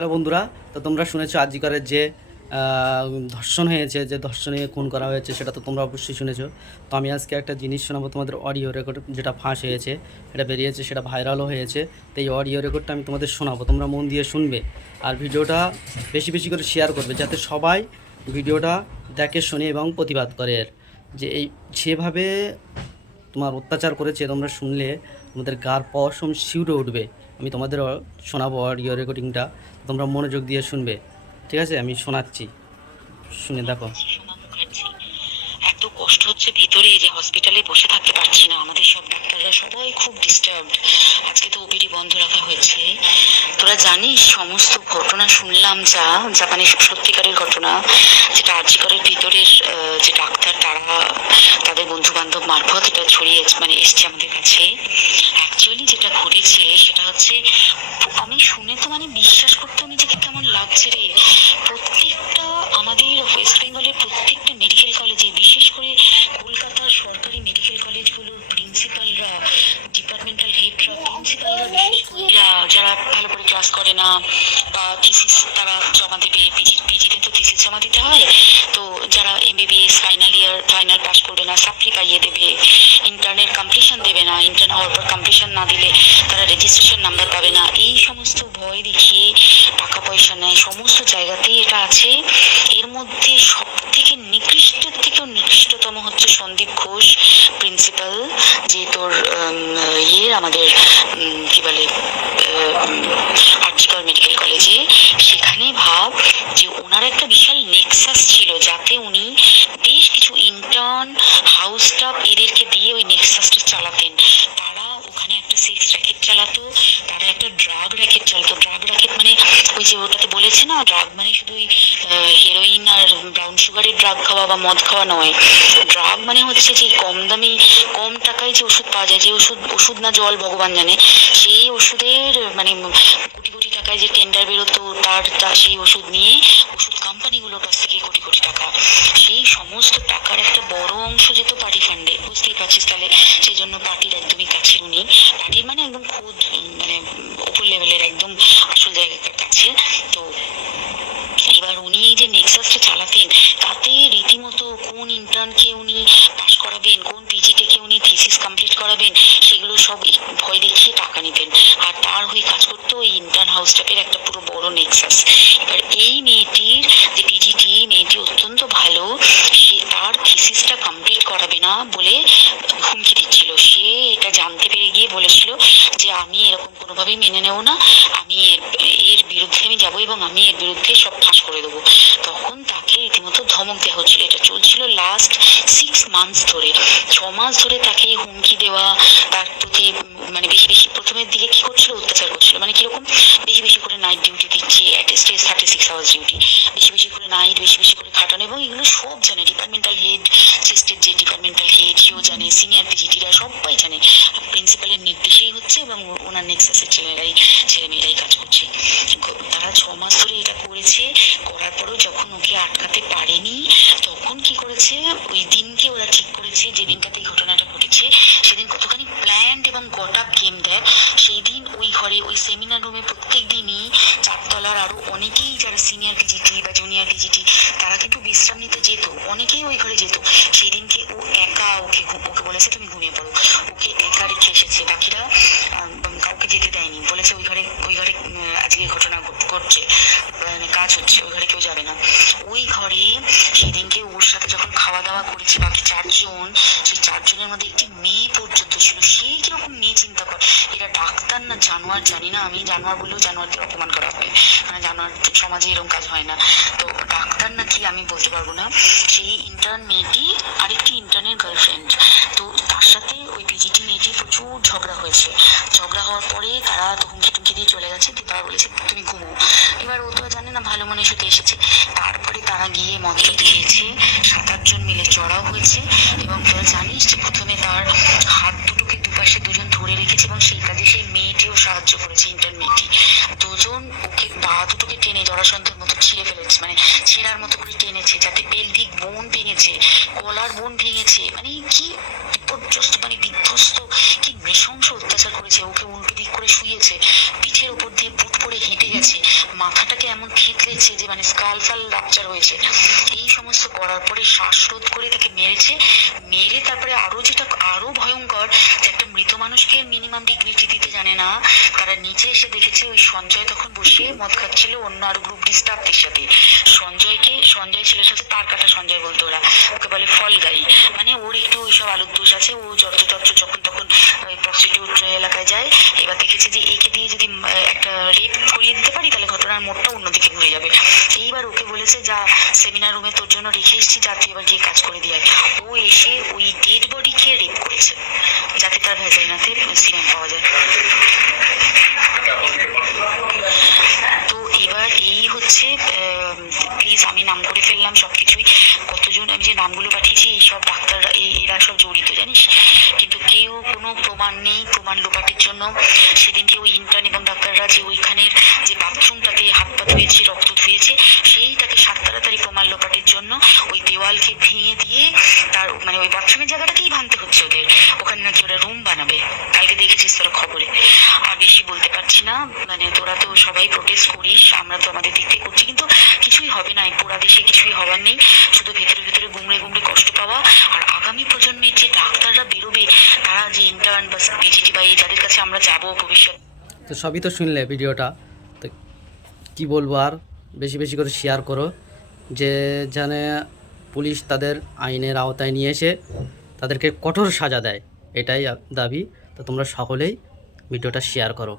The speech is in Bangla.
হ্যালো বন্ধুরা, তো তোমরা শুনেছো আজিকারের যে ধর্ষণ হয়েছে, যে ধর্ষণে খুন করা হয়েছে, সেটা তো তোমরা অবশ্যই শুনেছো। তো আমি আজকে একটা জিনিস শোনাবো তোমাদের, অডিও রেকর্ড যেটা ফাঁস হয়েছে, এটা বেরিয়েছে, সেটা ভাইরালও হয়েছে। তো এই অডিও রেকর্ডটা আমি তোমাদের শোনাবো, তোমরা মন দিয়ে শুনবে আর ভিডিওটা বেশি বেশি করে শেয়ার করবে, যাতে সবাই ভিডিওটা দেখে, শুনে এবং প্রতিবাদ করে। এর যে এই যেভাবে তোমার অত্যাচার করেছে, তোমরা শুনলে তোমাদের গার পশম শিউরে উঠবে। আমি তোমাদের শোনাবো অডিও রেকর্ডিংটা, তোমরা মনোযোগ দিয়ে শুনবে। ঠিক আছে, আমি শোনাচ্ছি, শুনে দেখো। সোমা মুখার্জি, এত কষ্ট হচ্ছে ভিতরে যে হসপিটালে বসে থাকতে পারছি না। আমাদের সব ডাক্তাররা সবাই খুব ডিস্টার্বড। আজকে তো ওপিডি বন্ধ রাখা হয়েছে। তোরা জানিস সমস্ত ঘটনা শুনলাম, যা মানে সত্যিকারের ঘটনা, যেটা আরজিকরের ভিতরের যে ডাক্তার তারা তাদের বন্ধু বান্ধব মারফত এটা ছড়িয়ে মানে এসছে আমাদের কাছে। অ্যাকচুয়ালি যেটা ঘটেছে সেটা হচ্ছে, আমি শুনে তো মানে বিশ্বাস করতেও নিজেকে কেমন লাগছে রে। প্রত্যেকটা আমাদের ওয়েস্ট বেঙ্গলের প্রত্যেকটা মেডিকেল কলেজে, বিশেষ করে কলকাতার সরকারি মেডিকেল কলেজগুলোর প্রিন্সিপালরা, ডিপার্টমেন্টাল হেডরা, প্রিন্সিপালরা বিশেষ করে যারা ভালো করে ক্লাস করে না বা থিসিস তারা জমা দেবে, পিজিতে তো থিসিস জমা দিতে হয়। তো যারা MBBS final year final pass করবে না, সাপ্লি পাইয়ে দেবে, ইন্টার্নের কমপ্লিশন দেবে না, ইন্টার্ন হওয়ার পর কমপ্লিশন না দিলে তারা রেজিস্ট্রেশন নাম্বার পাবে না, এই সমস্ত ভয় দেখিয়ে টাকা পয়সা নেয়। সমস্ত জায়গাতেই এটা আছে। এর মধ্যে সব থেকে নিকৃষ্টের থেকেও নিকৃষ্টতম হচ্ছে সন্দীপ ঘোষ, প্রিন্সিপাল, যে তোর আমাদের কি বলে আরজিকর মেডিকেল কলেজে। সেখানে ভাব যে ওনার একটা বিশাল নেক্সাস ছিল, যাতে উনি বেশ কিছু ইন্টার্ন, হাউস স্টাফ এদেরকে দিয়ে ওই নেক্সাসটা চালাতেন। তারা ওখানে একটা সেক্স র্যাকেট চালাতো, তারা একটা ড্রাগ র্যাকেট চালাতো। ড্রাগ র্যাকেট মানে ওই যে ওটাতে বলেছে না, ড্রাগ মানে শুধু ওই হেরোইন আর ব্রাউন সুগারের ড্রাগ খাওয়া বা মদ খাওয়া নয়। ড্রাগ মানে হচ্ছে যে কম দামি, কম টাকায় যে ওষুধ পাওয়া যায়, যে ওষুধ না জল ভগবান জানে, সেই ওষুধের মানে কোটি কোটি টাকায় যে টেন্ডার বেরোতো, তার সেই ওষুধ নিয়ে ওষুধ কোম্পানিগুলোর কাছ থেকে কোটি কোটি টাকা, সেই সমস্ত টাকার একটা বড় অংশ যেত পার্টি ফান্ডে। বুঝতেই পারছিস তাহলে। সেই জন্য পার্টির একদমই কাছে উনি, পার্টির মানে একদম খোদ মানে উপর লেভেলের একদম আসল জায়গাটার কাছে। তো এবার উনি যে নেক্সাসটা চালাতেন, তাতে রীতিমতো কোন ইন্টার্নকে উনি পাস করাবেন, কোন পিজিটাকে উনি থিসিস কমপ্লিট করাবেন, সেগুলো সব ভয় দেখিয়ে টাকা নিতেন। আর তার হয়ে কাজ করতো ওই ইন্টার্ন হাউস স্টাফের একটা পুরো বড় নেক্সাস। এবার এই মেয়েটির যে পিজিটি, মেয়েটি অত্যন্ত ভালো, সে তার থিসিসটা কমপ্লিট করাবে না বলে হুমকি দিচ্ছিল। সে এটা জানতে পেরে গিয়ে বলেছিল যে আমি এরকম কোনোভাবেই মেনে নেব না, আমি এর বিরুদ্ধে আমি যাবো এবং আমি এর বিরুদ্ধে সব ফাঁস করে দেবো। তখন তাকে রীতিমতো ধমক দেওয়া হচ্ছিল। এটা চলছিল লাস্ট 6 মান্থস ধরে, 6 মাস ধরে তাকে হুমকি দেওয়া, তার প্রতি মানে বেশি বেশি প্রথমের দিকে কি করছিল, অত্যাচার করছিল। মানে কিরকম, বেশি বেশি করে নাইট ডিউটি দিচ্ছে, অ্যাটেস্টে 36 আওয়ার্স ডিউটি, বেশি বেশি করে নাইট, বেশি বেশি করে খাটানো। এবং এগুলো সব জানে ডিপার্টমেন্টাল হেড, চেস্টের যে ডিপার্টমেন্টাল হেড সেও জানে, সিনিয়র পিজিটিরা সবাই জানে। প্রিন্সিপালের নির্দেশেই হচ্ছে এবং ওনার নেক্সাসের ছেলেমেয়েরাই কাজ করছে। তারা 6 মাস ধরে এটা করেছে। করার পরও যখন ওকে আটকাতে পারেনি, তখন কি করেছে, ওই দিনকে ওরা ঠিক করেছে, যে দিনটাতে এই ঘটনাটা ঘটেছে, সেদিন কতখানি প্ল্যান্ড এবং গট আপ গেম দেয়। সেই দিন ওই ঘরে, ওই সেমিনার রুমে প্রত্যেক দিনই চারতলার আরো অনেকেই যারা সিনিয়র পিজিটি বা জুনিয়র পিজিটি, তারা কিন্তু বিশ্রাম নিতে যেত, অনেকেই ওই ঘরে যেত। সেই দিনকে ও একা, ওকে বলেছে তুমি ঘুমিয়ে পড়ো, ওকে একা রেখে এসেছে। বাকিরা কাউকে যেতে দেয়নি, বলেছে ওই ঘরে আজকে ঘটনা ঘটছে, মানে কাজ হচ্ছে, ওই ঘরে কেউ যাবে না। ওই ঘরে সেদিনকে ওর সাথে যখন খাওয়া দাওয়া করেছে বাকি 4 জন, সেই 4 জনের মধ্যে একটি মেয়ে পর্যন্ত ছিল। সেই কিরকম মেয়ে চিন্তা কর, এরা ডাক্তার না জানোয়ার জানি না, আমি জানোয়ার বললেও জানোয়ারদের অপমান করা হয়, মানে জানোয়ার সমাজে এরকম কাজ হয় না। তো ডাক্তার না কি আমি বলতে পারবো না। সেই ইন্টার্ন মেয়েটি আরেকটি ইন্টার্নের গার্লফ্রেন্ড। তো তার সাথে ওই পিজিটি মেয়েটি প্রচুর ঝগড়া হয়েছে। ঝগড়া হওয়ার পরে তারা তো হুমকি টুমকি দিয়ে চলে গেছে। তো তারা বলেছে তুমি ঘুমো। এবার ও তো জানে না, ভালো মনে শুতে এসেছে। তারপরে তারা গিয়ে মদটা খেয়েছে, 7-8 জন মিলে চড়াও হয়েছে। এবং তোরা জানিস যে প্রথমে তার হাত দুটোকে পাশে দুজন ধরে রেখেছে এবং সেই কাজে সেই মেয়েটিও সাহায্য করেছে, ইন্টার্ন মেয়েটি। দুজন ওকে পা দুটোকে টেনে জরাসন্ধের মতো ছিঁড়ে ফেলেছে, মানে ছেঁড়ার মতো করে টেনেছে, যাতে পেলভিক বোন ভেঙেছে, গলার বোন ভেঙেছে। মানে কি বিপর্যস্ত, মানে বিধ্বস্ত, কি নৃশংস অত্যাচার করেছে। ওকে উল্টো দিক করে শুয়েছে, পিঠের উপর দিয়ে বুট পরে হেঁটে গেছে, মাথাটাকে এমন থেঁতলেছে যে মানে স্কাল ফাল রাপচার হয়েছে। এই সমস্ত করার পরে শ্বাসরোধ করে তাকে মেরেছে। মেরে তারপরে আরো যেটা আরো ভয়ঙ্কর, যে একটা মৃত মানুষকে মিনিমাম ডিগনিটি দিতে জানে না, তারা নিচে এসে দেখেছে ওই সঞ্জয় তখন বসে মদ খাচ্ছিল অন্য আরো গ্রুপ ডি স্টাফদের সাথে। সঞ্জয় ছেলের সাথে তার কাটা সঞ্জয় বলতো ওরা, ওকে বলে ফল গাই। মানে ওর একটু ওইসব আলুর দোষ আছে, ও যত্র যখন তখন ওই প্রস্টিটিউট এলাকায় যায়। এবার দেখেছে যে একে দিয়ে যদি একটা রেপ করিয়ে দিতে পারি তাহলে ঘটনার মোড়টা অন্যদিকে ঘুরে যাবে। এইবার ওকে বলেছে, যা সেমিনার রুমে তোর জন্য রেখে এসেছি, যা তুই এবার গিয়ে কাজ করে দিয়ে আয়। ও এসে ওই ডেড বডিকে রেপ করেছে, যাতে তার ভ্যাজাইনাতে সিমেন্ট পাওয়া যায়। তো এবার এই হচ্ছে, প্লিজ আমি নাম করে ফেললাম সবকিছুই, কতজন আমি যে নামগুলো পাঠিয়েছি এইসব ডাক্তাররা, এরা সব জড়িত জানিস, কিন্তু কেউ কোনো প্রমাণ নেই। প্রমাণ লোপাটের জন্য সেদিনকে ওই ইন্টার্ন এবং ডাক্তাররা যে ওইখানের যে বাথরুমটাতে হাত পা ধুয়েছে, রক্ত ধুয়েছে, সেইটাকে সাত তাড়াতাড়ি প্রমাণ লোপাটের জন্য ওই দেওয়ালকে ভেঙে দিয়ে তার মানে ওই বাথরুমের জায়গাটাকেই ভাঙতে হচ্ছে ওদের। ওখানে নাকি ওরা রুম বানাবে, কালকে দেখেছিস তোরা খবরে। আর বেশি বলতে পারছি না, মানে তোরা তো সবাই প্রোটেস্ট করিস, আমরা তো আমাদের দিক থেকে করছি, কিন্তু কিছুই হবে না। এই পোড়া দেশে কিছুই হবার নেই, শুধু ভেতরে ভেতরে গুমড়ে গুমড়ে কষ্ট পাওয়া। আর আগামী প্রজন্মের যে ডাক্তাররা বেরোবে, তারা যে ইন্টার্ন বা পিজিটি বা যাদের কাছে আমরা যাবো ভবিষ্যৎ। তো সবই তো শুনলে ভিডিওটা, তো কী বলবো আর, বেশি বেশি করে শেয়ার করো, যে জানে পুলিশ তাদের আইনের আওতায় নিয়ে এসে তাদেরকে কঠোর সাজা দেয়, এটাই দাবি। তো তোমরা সকলেই ভিডিওটা শেয়ার করো।